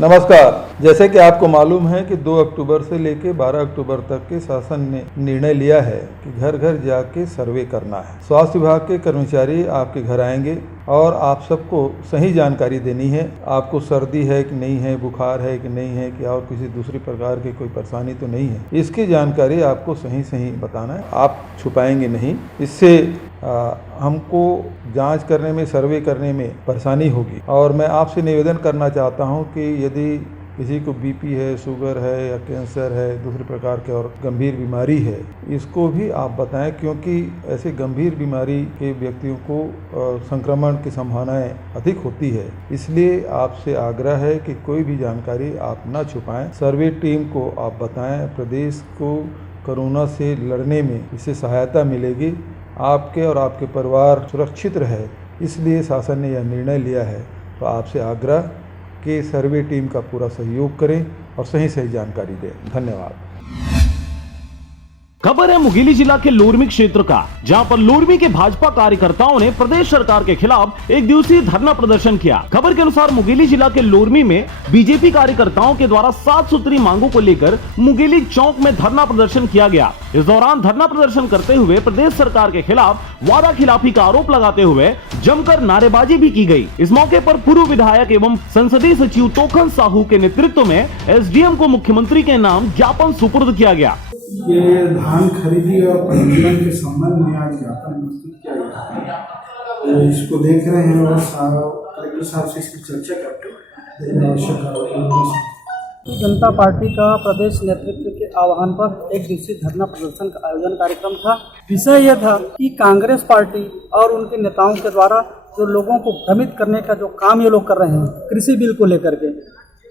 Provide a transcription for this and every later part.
नमस्कार। जैसे कि आपको मालूम है कि 2 अक्टूबर से लेकर 12 अक्टूबर तक के शासन ने निर्णय लिया है कि घर घर जाके सर्वे करना है। स्वास्थ्य विभाग के कर्मचारी आपके घर आएंगे और आप सबको सही जानकारी देनी है। आपको सर्दी है कि नहीं है, बुखार है कि नहीं है, कि और किसी दूसरी प्रकार की कोई परेशानी तो नहीं है, इसकी जानकारी आपको सही बताना है। आप छुपाएंगे नहीं। इससे हमको जांच करने में, सर्वे करने में परेशानी होगी। और मैं आपसे निवेदन करना चाहता हूं कि यदि किसी को बीपी है, शुगर है या कैंसर है, दूसरे प्रकार के और गंभीर बीमारी है, इसको भी आप बताएं, क्योंकि ऐसे गंभीर बीमारी के व्यक्तियों को संक्रमण की संभावनाएं अधिक होती है। इसलिए आपसे आग्रह है कि कोई भी जानकारी आप न छुपाएं। सर्वे टीम को आप बताएं। प्रदेश को कोरोना से लड़ने में इससे सहायता मिलेगी। आपके और आपके परिवार सुरक्षित रहे, इसलिए शासन ने यह निर्णय लिया है। तो आपसे आग्रह कि सर्वे टीम का पूरा सहयोग करें और सही जानकारी दें। धन्यवाद। खबर है मुंगेली जिला के लोरमी क्षेत्र का, जहां पर लोरमी के भाजपा कार्यकर्ताओं ने प्रदेश सरकार के खिलाफ एक दिवसीय धरना प्रदर्शन किया। खबर के अनुसार मुंगेली जिला के लोरमी में बीजेपी कार्यकर्ताओं के द्वारा 7 सूत्री मांगों को लेकर मुंगेली चौक में धरना प्रदर्शन किया गया। इस दौरान धरना प्रदर्शन करते हुए प्रदेश सरकार के खिलाफ वादा खिलाफी का आरोप लगाते हुए जमकर नारेबाजी भी की गई। इस मौके पर पूर्व विधायक एवं संसदीय सचिव तोखन साहू के नेतृत्व में एसडीएम को मुख्यमंत्री के नाम ज्ञापन सुपुर्द किया गया। ये धान खरीदी और पंजीयन के संबंध में आज ज्ञापन प्रस्तुत किया गया है। तो इसको देख रहे हैं और कलेक्टर साहब से इसकी चर्चा करके आवश्यक जनता पार्टी का प्रदेश नेतृत्व के आह्वान पर एक दिवसीय धरना प्रदर्शन का आयोजन कार्यक्रम था। विषय यह था कि कांग्रेस पार्टी और उनके नेताओं के द्वारा जो लोगों को भ्रमित करने का जो काम ये लोग कर रहे हैं, कृषि बिल को लेकर के,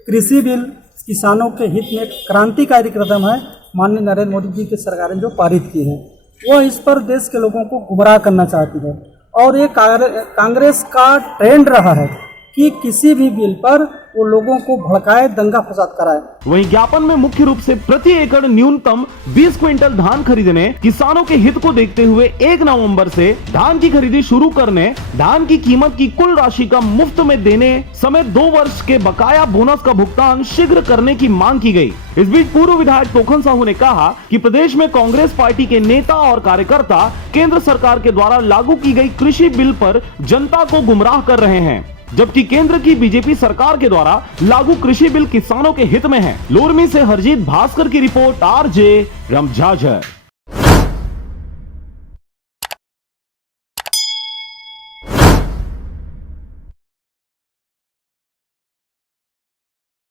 कृषि बिल किसानों के हित में क्रांतिकारी कदम है। माननीय नरेंद्र मोदी जी की सरकार ने जो पारित की है, वो इस पर देश के लोगों को गुमराह करना चाहती है। और ये कांग्रेस का ट्रेंड रहा है कि किसी भी बिल पर वो लोगों को भड़काए, दंगा फसाद कराए। वहीं ज्ञापन में मुख्य रूप से प्रति एकड़ न्यूनतम 20 क्विंटल धान खरीदने, किसानों के हित को देखते हुए 1 नवंबर से धान की खरीदी शुरू करने, धान की कीमत की कुल राशि का मुफ्त में देने समेत 2 वर्ष के बकाया बोनस का भुगतान शीघ्र करने की मांग की गई। इस बीच पूर्व विधायक तोखन साहू ने कहा कि प्रदेश में कांग्रेस पार्टी के नेता और कार्यकर्ता केंद्र सरकार के द्वारा लागू की गई कृषि बिल पर जनता को गुमराह कर रहे हैं, जबकि केंद्र की बीजेपी सरकार के द्वारा लागू कृषि बिल किसानों के हित में है। लोरमी से हरजीत भास्कर की रिपोर्ट, आरजे रमझाझर।